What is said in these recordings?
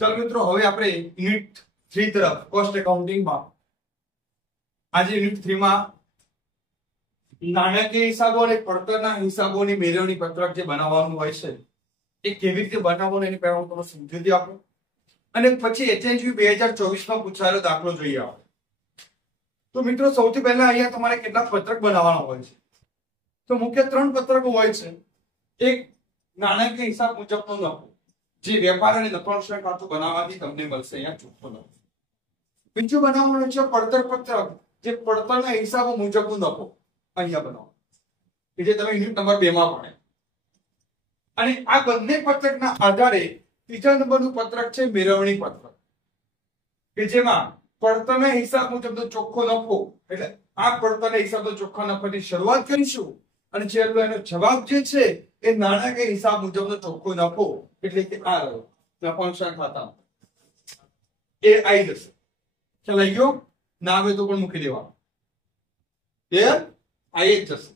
ચાલો મિત્રો, હવે આપણે યુનિટ 3 તરફ કોસ્ટ એકાઉન્ટિંગમાં આજે યુનિટ 3 માં નાણાકીય હિસાબો અને પડતરના હિસાબોની મેળવણી પત્રક જે બનાવવાનું હોય છે એ કેવી રીતે બનાવવાનું એની પહેલા હું તમને સમજૂતી આપું અને પછી HNV 2024 માં પૂછાયેલો દાખલો જોઈએ આપણે. તો મિત્રો, સૌથી પહેલા અહીંયા તમારે કેટલાક પત્રક બનાવવાના હોય છે. તો મુખ્ય 3 પત્રકો હોય છે. એક નાણાકીય હિસાબ મુજબનો નફો, જે વેપાર અને નફાનું ખાતું બનાવવાથી તમને મળશે અહીંયા ચોખ્ખો નફો. બીજું બનાવવાનું છે પડતર પત્રક, જે પડતરના હિસાબો મુજબનો નફો અહીંયા બનાવો કે જે તમે યુનિટ નંબર 2 માં ભણે. અને આ બંને પત્રકના આધારે ત્રીજા નંબરનું પત્રક છે મેળવણી પત્રક, કે જેમાં પડતરના હિસાબ મુજબનો ચોખ્ખો નફો, એટલે આ પડતરના હિસાબનો ચોખ્ખા નફાથી શરૂઆત કરીશું અને છેલ્લો એનો જવાબ જે છે એ નાણાકીય હિસાબ મુજબનો ચોખ્ખો નફો, એટલે કે આ રહ્યો નફાનું ખાતા એ આવી જશે. ખ્યાલ આવી ગયો? ના આવે તો પણ મૂકી દેવા, આવી જ જશે.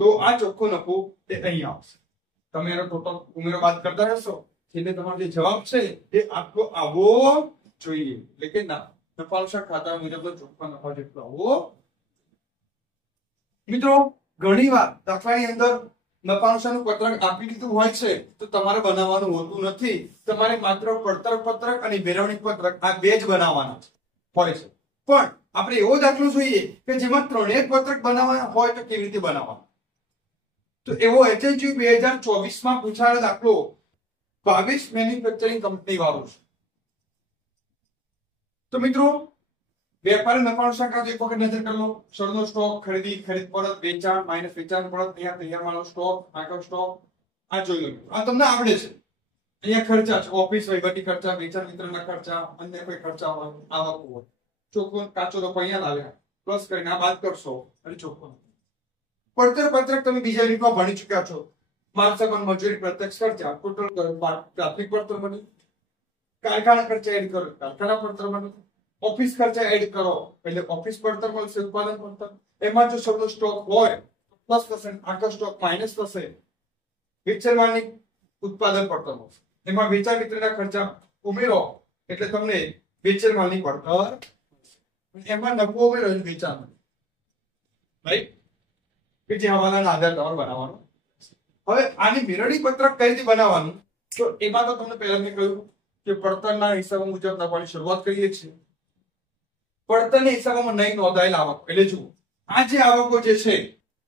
તો આ ચોખ્ખો નફો એ અહીંયા આવશે. તમે એનો ટોટલ ઉમેરો બાદ કરતા રહેશો એટલે તમારો જે જવાબ છે એ આટલો આવવો જોઈએ, એટલે કે નફાનું ખાતા મુજબનો ચોખ્ખો નફો જેટલો આવવો. મિત્રો, ઘણી વાર દાખલાની અંદર નફાનું પત્રક આપી દીધું હોય છે તો તમારે બનાવવાનું હોતું નથી. તમારે માત્ર પડતર પત્રક અને મેળવણી પત્રક આ બે જ બનાવવાના હોય છે. પણ આપણે એવો દાખલો જોઈએ કે જેમાં ત્રણેય પત્રક બનાવવાના હોય તો કેવી રીતે બનાવવાના? તો એવો HNV 2024 માં પૂછાયેલો દાખલો 22 મેન્યુફેક્ચરિંગ કંપની વાળો છે. તો મિત્રો, વેપારી નફાનું ખાતું એક વખત નજર કરી લો. શરૂનો સ્ટોક, ખરીદ પરત, વેચાણ માઇનસ વેચાણ પરત, અહીંયા તૈયાર માલનો સ્ટોક, આગળ સ્ટોક, આ જોઈ લો. આ તમને આવડે છે. અહીંયા ખર્ચા છે, ઓફિસ વહીવટી ખર્ચા, વેચાણ વિતરણના ખર્ચા, અન્ય કોઈ ખર્ચા હોય, આવક હોય. ચોખ્ખો કાચો નફો અહીંયા લાવ્યા, પ્લસ કરીને આ બાદ કરશો અને ચોખ્ખો. પડતર પત્રક તમે બીજા યુનિટમાં ભણી ચૂક્યા છો. માલ સામાન, મજૂરી, પ્રત્યક્ષ ખર્ચા, ટોટલ પ્રાથમિક પડતર બની. કારખાના ખર્ચા એડ કરો, કારખાના પડતર બની. ઓફિસ ખર્ચા એડ કરો એટલે ઓફિસ પડતર મળશે, ઉત્પાદન પડતર. એમાં જો શબ્દનો સ્ટોક હોય પ્લસ થશે, આખો સ્ટોક માઇનસ થશે. વેચાણ માલની ઉત્પાદન પડતર મળશે. એમાં વેચાણ વિતરણના ખર્ચા ઉમેરો એટલે તમને વેચાણ માલની પડતર. એમાં નફો ઉમેરો એટલે વેચાણ, રાઈટ? કે જે હવાલાના આધારે તમારે બનાવવાનું. હવે આની મેળવણી પત્રક કઈ રીતે બનાવવાનું? તો એમાં તો તમને પહેલા મેં કહ્યું કે પડતરના હિસાબો મુજબ નફાની શરૂઆત કરીએ છીએ. પડતરના હિસાબોમાં નહીં નોંધાયેલ આવક, એટલે જુઓ આ જે આવકો જે છે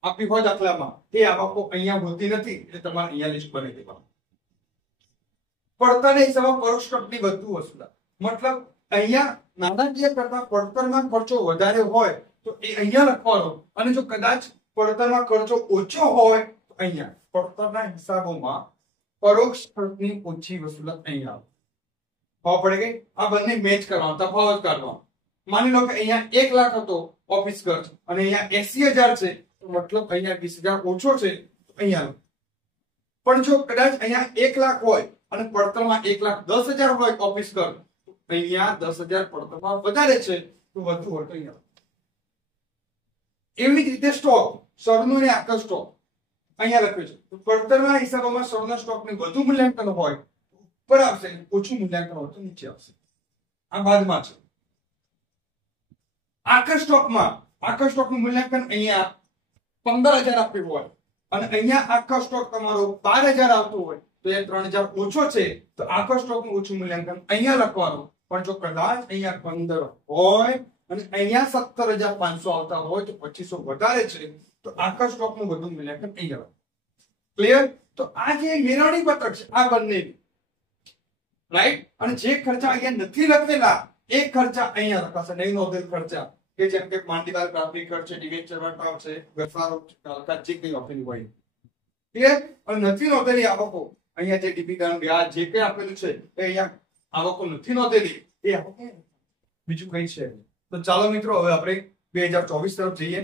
આપણી હોય દાખલામાં, એ આવકો અહીંયા હોતી નથી, એટલે તમારે અહીંયા લિસ્ટ બનાવી દેવાનું. પડતરના હિસાબમાં પરોક્ષ ખર્ચની વધુ વસૂલાત, મતલબ અહીંયા નાણાકીય કરતા પડતરમાં ખર્ચો વધારે હોય તો એ અહીંયા લખવાનો, અને જો કદાચ પડતરમાં ખર્ચો ઓછો હોય તો અહીંયા પડતરના હિસાબોમાં પરોક્ષ ખર્ચની ઓછી વસૂલાત અહીંયા આવે. પડે ગઈ. આ બંને મેચ કરવાનો, તફાવત કાઢવાનો. માની લો કે અહીંયા 1 લાખ હતો ઓફિસ ખર્ચ અને અહીંયા 80,000 છે, તો મતલબ અહીંયા 20,000 ઓછો છે તો અહીંયા. પણ જો કદાચ અહીંયા 1 લાખ હોય અને પડતરમાં 1,10,000 હોય ઓફિસ ખર્ચ, તો અહીંયા 10,000 પડતરમાં વધારે છે તો વધુ હોય તો અહીંયા. એવી જ રીતે સ્ટોક, શરૂનો અને આખો સ્ટોક અહીંયા લખ્યું છે. તો પડતરના હિસાબોમાં શરૂના સ્ટોકનું વધુ મૂલ્યાંકન હોય ઉપર આવશે, ઓછું મૂલ્યાંકન હોય તો નીચે આવશે. આ બાદમાં છે. આખા સ્ટોકનું મૂલ્યાંકન અહીંયા 15,000 આપ્યું હોય અને અહીંયા આખો સ્ટોક તમારો 12,000 આવતો હોય તો એ 3,000 ઓછો છે તો આખો સ્ટોકનું ઓછું મૂલ્યાંકન અહીંયા લખવાનું. પણ જો કદાચ અહીંયા 15 હોય અને અહીંયા 17,500 આવતા હોય તો 2500 વધારે છે તો આખા સ્ટોકનું વધુ મૂલ્યાંકન અહીંયા. ક્લિયર? તો આ જે મેળવણી પત્રક છે આ બંને, રાઈટ? અને જે ખર્ચા અહીંયા નથી લખેલા એ ખર્ચા અહીંયા લખાશે, નહીં નોંધેલ ખર્ચા, કે જેમ કે માંડીદાર પ્રાથમિક ખર્ચ છે, ડિબેન્ચર વળતર છે, ઘસારો, જે કંઈ આપેલું હોય. ક્લિયર? અને નથી નોંધેલી આવકો, અહીંયા જે ડિવિડન્ડ, વ્યાજ જે કંઈ આપેલું છે એ અહીંયા આવકો નથી નોંધેલી, એ આવકો બીજું કંઈ છે. તો ચાલો મિત્રો, હવે આપણે 2024 તરફ જઈએ.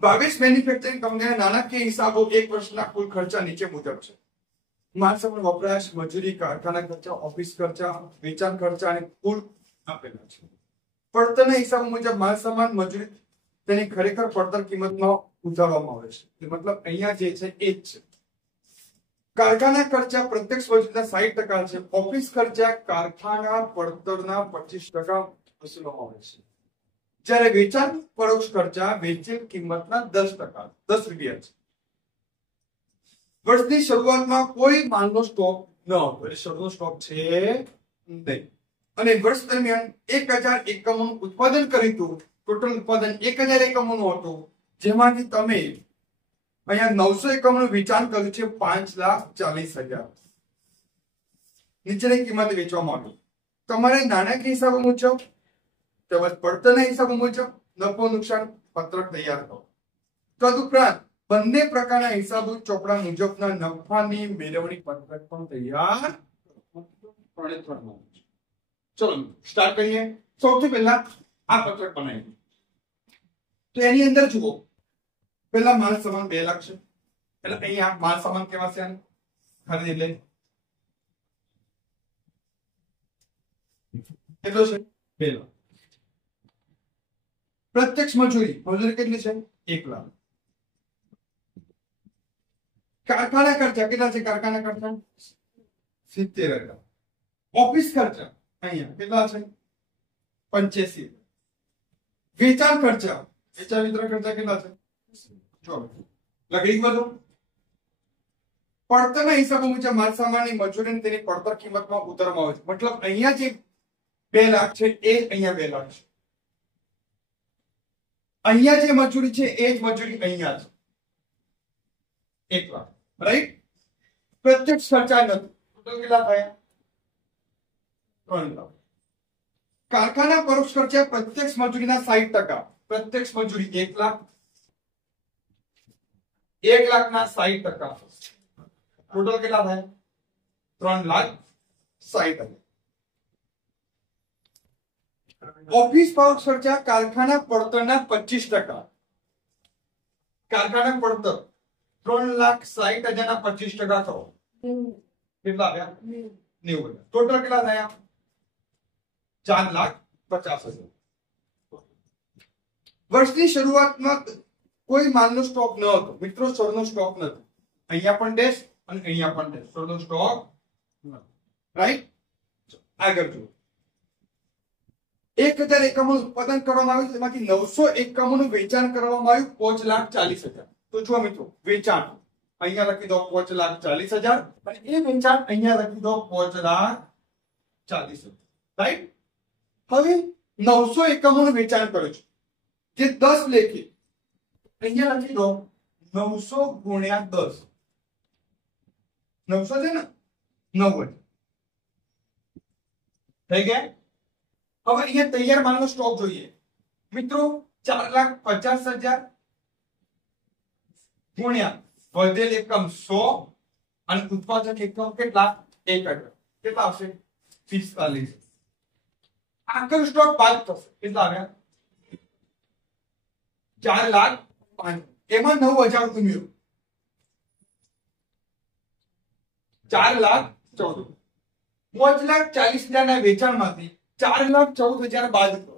22 મેન્યુફેક્ચરિંગ કંપનીના નાણાકીય હિસાબો એક વર્ષના કુલ ખર્ચા નીચે મુજબ છે. માલ સામાન વપરાશ, મજૂરી, કારખાના ખર્ચા, ઓફિસ ખર્ચા, વેચાણ ખર્ચા અને કુલ આપેલા છે. પડતરના હિસાબો મુજબ માલ સામાન, મજૂરી તેની ખરેખર પડતર કિંમતમાં ઉતારવામાં આવે છે. મતલબ અહીંયા જે છે એ જ છે. કારખાના ખર્ચા પ્રત્યક્ષ મજૂરીના 60% છે, ઓફિસ ખર્ચા કારખાના પડતરના 25% વસૂલવામાં આવે છે, જ્યારે વેચાણ પરોક્ષ ખર્ચા વેચેલ કિંમતના 10%, 10 રૂપિયા છે. વર્ષની શરૂઆતમાં કોઈ માલનો સ્ટોક ન હતો, એટલે શરૂનો સ્ટોક છે નહીં, અને વર્ષ દરમિયાન 1000 એકમોનું ઉત્પાદન કર્યું હતું. ટોટલ ઉત્પાદન 1000 એકમોનું હતું, જેમાંથી તમે અહીંયા 900 એકમોનું વેચાણ કર્યું છે 5,40,000. નીચેની કિંમતે વેચવામાં આવ્યું. તમારે નાણાકીય હિસાબો મુજબ તેમજ પડતરના હિસાબો મુજબ નફો નુકસાન પત્રક તૈયાર કરો. તદુપરાંત બંને પ્રકારના હિસાબો ચોપડા મુજબના નફાની મેળવણી પત્રક પણ તૈયાર કરો. ચલો સ્ટાર્ટ કરીએ. સૌથી પહેલા આ પત્રક બનાવીએ. તો એની અંદર જુઓ, પહેલા માલ સામાન 2 લાખ છે, એટલે અહીંયા માલ સામાન કેવા છે? ખરીદી એટલે કેટલો છે? 2 લાખ. પ્રત્યક્ષ મજૂરી કેટલી છે? 1 લાખ. કારખાના ખર્ચા કેટલા છે? કારખાના ખર્ચા 70,000. ઓફિસ ખર્ચા અહીંયા કેટલા છે? 85. વેચાણ ખર્ચા, વેચાણ વિતરણ ખર્ચા કેટલા છે? 24. લખી બધું. પડતરના હિસાબો મુજબ માલ સામાનની મજૂરીને તેની પડતર કિંમતમાં ઉતારવામાં આવે છે. મતલબ અહીંયા જે 2 લાખ છે એ અહીંયા 2 લાખ છે. અહીંયા જે મજૂરી છે એ જ મજૂરી અહીંયા છે 1 લાખ. રાઈટ? પ્રત્યક્ષ ખર્ચા નથી. ટોટલ કેટલા થયા? 3 લાખ. કારખાના પરોક્ષ ખર્ચા પ્રત્યક્ષ મજૂરીના 60%. પ્રત્યક્ષ મજૂરી 1 લાખ. 1 લાખના 60%. ટોટલ કેટલા થાય? 3,60,000. ઓફિસ પરોક્ષ ખર્ચા કારખાના પડતરના 25%. કારખાના પડતર 3,60,000 ના 25% કરો. કેટલા આવ્યા? 90,000. ટોટલ કેટલા થયા? 4,50,000. વર્ષની શરૂઆતમાં કોઈ માલનો સ્ટોક ન હતો. મિત્રો, સરનો સ્ટોક નથી. અહીંયા પણ ડેશ અને અહીંયા પણ ડેશ. સરનો સ્ટોક નથી. રાઈટ? આગળ જુઓ. 1000 એકમોનું ઉત્પાદન કરવામાં આવ્યું, તેમાંથી 900 એકમોનું વેચાણ કરવામાં આવ્યું 5,40,000. તો જુઓ મિત્રો, વેચાણ અહીંયા લખી દો 5,40,000 અને એ વેચાણ અહીંયા લખી દો 5,40,000. રાઈટ? હવે 900 એકમોનું વેચાણ કર્યું છે, જે 10 લેખે અહીંયા લખી દો 900 ગુણ્યા 10. 900 છે ને? 90 થઈ ગયા. હવે અહીંયા તૈયાર માલનો સ્ટોક જોઈએ. મિત્રો, 4,50,000 ગુણ્યા વધેલ એકમ 100 અને ઉત્પાદન એકમ કેટલા? 1,000. કેટલા આવશે? 45. આખર સ્ટોક બાદ થશે. કેટલા આવ્યા? 4,05,000. એમાં 9,000 ઉમેરો. 4,14,000. 5,40,000 ના વેચાણમાંથી 4,14,000 બાદ કરો.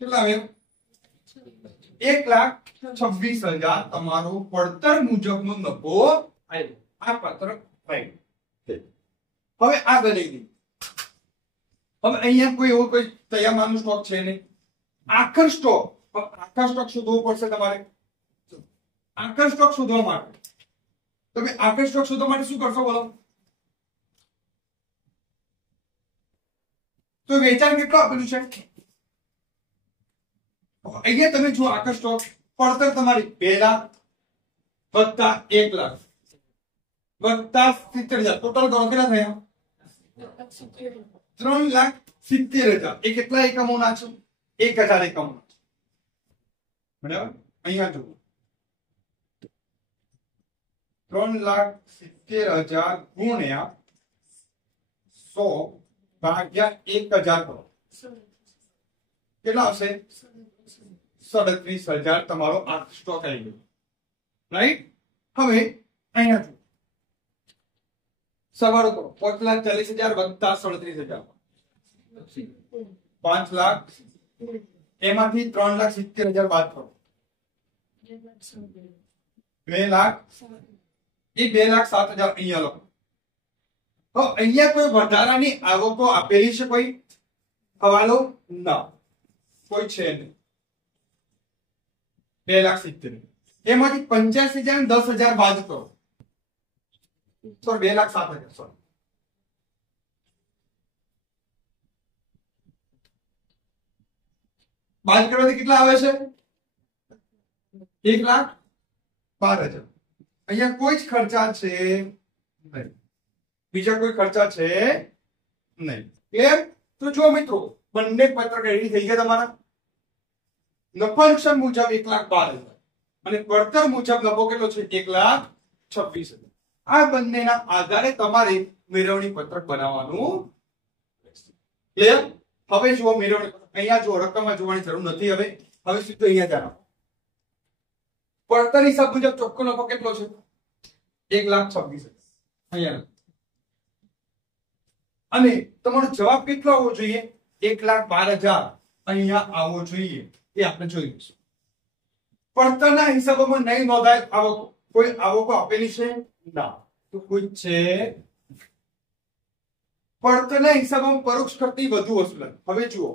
કેટલા આવ્યા? 1,26,000 તમારો પડતર મુજબનો નફો આવ્યો. આ પત્રક રાઈટ. હવે આ ગણી ગઈ. હવે અહીંયા કોઈ એવો કોઈ તૈયાર માલનો સ્ટોક છે નહીં. આખર સ્ટોક શોધવો પડશે તમારે. આખર સ્ટોક શોધવા માટે તમે આખર સ્ટોક શોધવા માટે શું કરશો બોલો? તો વેચાણ કેટલું આપેલું છે? અહીંયા તમે જુઓ, આખર સ્ટોક પડતર તમારી 2 લાખ વત્તા 1 લાખ વત્તા 70,000. ટોટલ કરો કેટલા થયા? 3,70,000. એ કેટલા એકમો ના છે? 1,000 એકમો. બરાબર? અહીંયા જુઓ, 3,70,000 ગુણ્યા 100 ભાગ્યા 1,000 કરો. કેટલા આવશે? 37,000 તમારો આ સ્ટોક આવી ગયો. રાઈટ? હવે અહીંયા જુઓ, સરવાળો કરો. 5,40,000 વત્તા 37,000 5 લાખ. એમાંથી 3,70,000 બાદ કરો. 2 લાખ એ 2,07,000 અહીંયા લખો. તો અહીંયા કોઈ વધારાની આવકો આપેલી છે? કોઈ હવાલો ના, કોઈ છે નહીં. 2,70,000 એમાંથી 85,000 ને 10,000 બાદ કરો. Sorry 2,07,000 sorry. બાદ કરવાથી કેટલા આવે છે? 1,12,000. અહીંયા કોઈ જ ખર્ચા છે નહીં, બીજા કોઈ ખર્ચા છે નહીં. ક્લિયર? તો જો મિત્રો બંને પત્રક રેડી થઈ ગયા તમારા. નફા નુકસાન મુજબ 1,12,000 અને વળતર મુજબ નફો કેટલો છે? 1,26,000. આ બંનેના આધારે તમારે મેળવણી પત્રક બનાવવાનું. ક્લિયર? હવે જુઓ મેળવણી પત્રક. અહીંયા જો રકમમાં જોવાની જરૂર નથી. હવે સીધું અહીંયા જાણો. વળતર હિસાબ મુજબ ચોખ્ખો નફો કેટલો છે? 1,26,000 અહીંયા. અને તમારો જવાબ કેટલો આવવો જોઈએ? 1,12,000 અહીંયા આવવો જોઈએ. એ આપણે જોઈ લઈશું. પડતરના હિસાબોમાં નહીં નોંધાય આવકો. કોઈ આવકો આપેલી છે? ના. તો કોઈ છે? પડતરના હિસાબોમાં પરોક્ષ ખર્ચની વધુ વસૂલાત. હવે જુઓ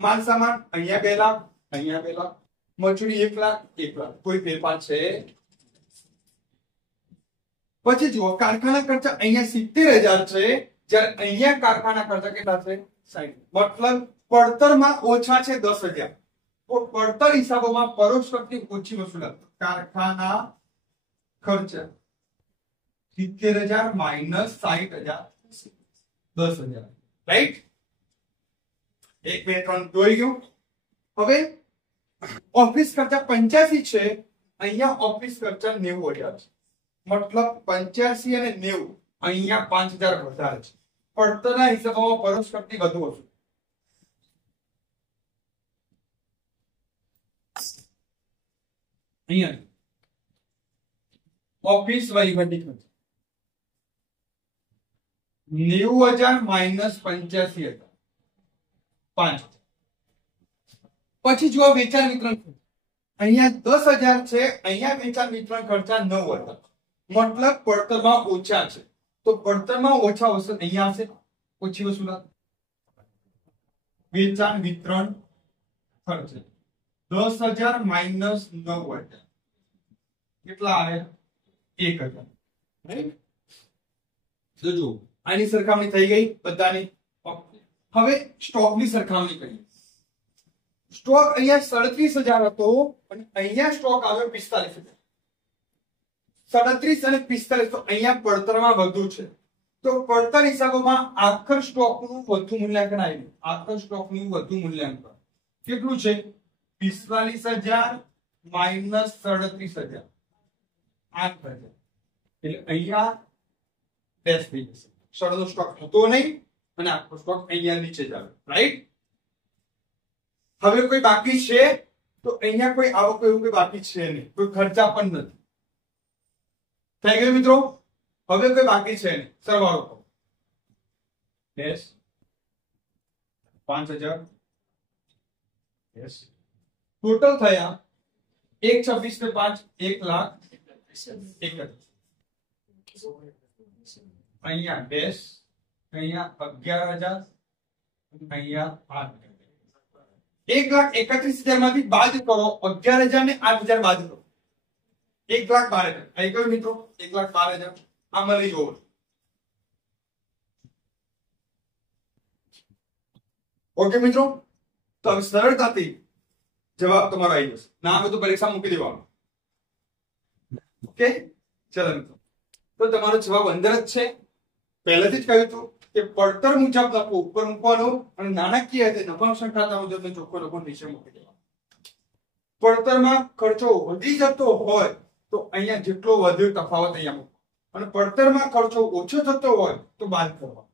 માલ સામાન અહીંયા 2 લાખ, અહીંયા 2 લાખ, મજૂરી 1 લાખ, 1 લાખ. કોઈ ફેરફાર છે? પછી જુઓ કારખાના ખર્ચા અહીંયા 70,000 છે, જ્યારે અહીંયા કારખાના ખર્ચા કેટલા છે? 60. મતલબ પડતરમાં ઓછા છે 10,000. તો પડતર હિસાબોમાં પરોક્ષ ખર્ચની ઓછી વસૂલાત. કારખાના ખર્ચા 70,000 માઇનસ 60,000 10,000. રાઈટ? 1 2 3 જોઈ ગયું. હવે ઓફિસ ખર્ચા 85 છે, અહીંયા ઓફિસ ખર્ચા 90,000 છે. મતલબ 85 અને 90 અહીંયા 5,000 વધારે છે. પડતરના હિસાબોમાં પરોક્ષ ખર્ચની વધુ વસૂલાત. અહીંયા ઓફિસ વહીવટી ખર્ચ 90,000 માઇનસ 85,000 5. પછી જો વેચાણ વિતરણ ખર્ચ અહીંયા 10,000 છે, અહીંયા વેચાણ વિતરણ ખર્ચા 9,000. મતલબ પડતરમાં ઓછા છે. તો પડતરમાં ઓછા વસૂલ અહીંયા આવશે, ઓછી વસૂલાત. વેચાણ વિતરણ ખર્ચ 10,000 માઇનસ 9,000 કેટલા આવે? 1,000. રાઈટ? તો જો આની સરખામણી થઈ ગઈ બધાની. હવે સ્ટોકની સરખામણી કરીએ. સ્ટોક અહીંયા 37,000 હતો અને અહીંયા સ્ટોક આવ્યો 45,000. 37 અને 45 તો અહીંયા પડતરમાં વધુ છે. તો પડતર હિસાબોમાં આખર સ્ટોકનું વધુ મૂલ્યાંકન આવ્યું. આખર સ્ટોકનું વધુ મૂલ્યાંકન કેટલું છે? 45,000 માઇનસ 37,000 8,000. એટલે અહીંયા ડેશ થઈ જશે. સરનો સ્ટોક હતો નહીં અને આખો સ્ટોક અહીંયા નીચે જ આવે. રાઈટ? હવે કોઈ બાકી છે? તો અહીંયા કોઈ આવક એવું કોઈ બાકી છે નહીં, કોઈ ખર્ચા પણ નથી. થઈ ગયું મિત્રો? હવે કોઈ બાકી છે નહીં. સરવાળો કરો. ડેશ 5,000 ડેશ ટોટલ થયા 1,26 ને 5 1,31,000. અહીંયા ડેશ, અહીંયા 11,000, અહીંયા 8,000. 1,31,000 માંથી બાદ કરો 11,000 ને 8,000 બાદ કરો 1,12,000. અહીં કયું મિત્રો? 1,12,000. આ મળી ગયો. ઓકે મિત્રો, તો હવે સરળતાથી જવાબ તમારો આવી જશે. ના આવે તો પરીક્ષા મૂકી દેવાનો. ઓકે ચલો મિત્રો, તો તમારો જવાબ અંદર જ છે. પહેલેથી જ કહ્યું હતું કે પડતર મુજબ નફો ઉપર મૂકવાનો અને નાણાકીય રીતે નફા નુકસાન ખાતા મુજબ ચોખ્ખો નફો નીચે મૂકી દેવાનો. પડતરમાં ખર્ચો વધી જતો હોય તો અહીંયા જેટલો વધ્યો તફાવત અહીંયા મૂકો અને પડતરમાં ખર્ચો ઓછો થતો હોય તો બાદ કરવાનો.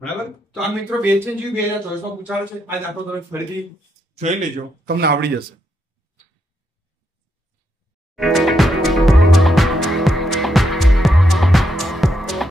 બરાબર? તો આ મિત્રો બેચેન્જી 2024 માં પૂછાયો છે. આ દાખલો તમે ફરીથી જોઈ લેજો, તમને આવડી જશે.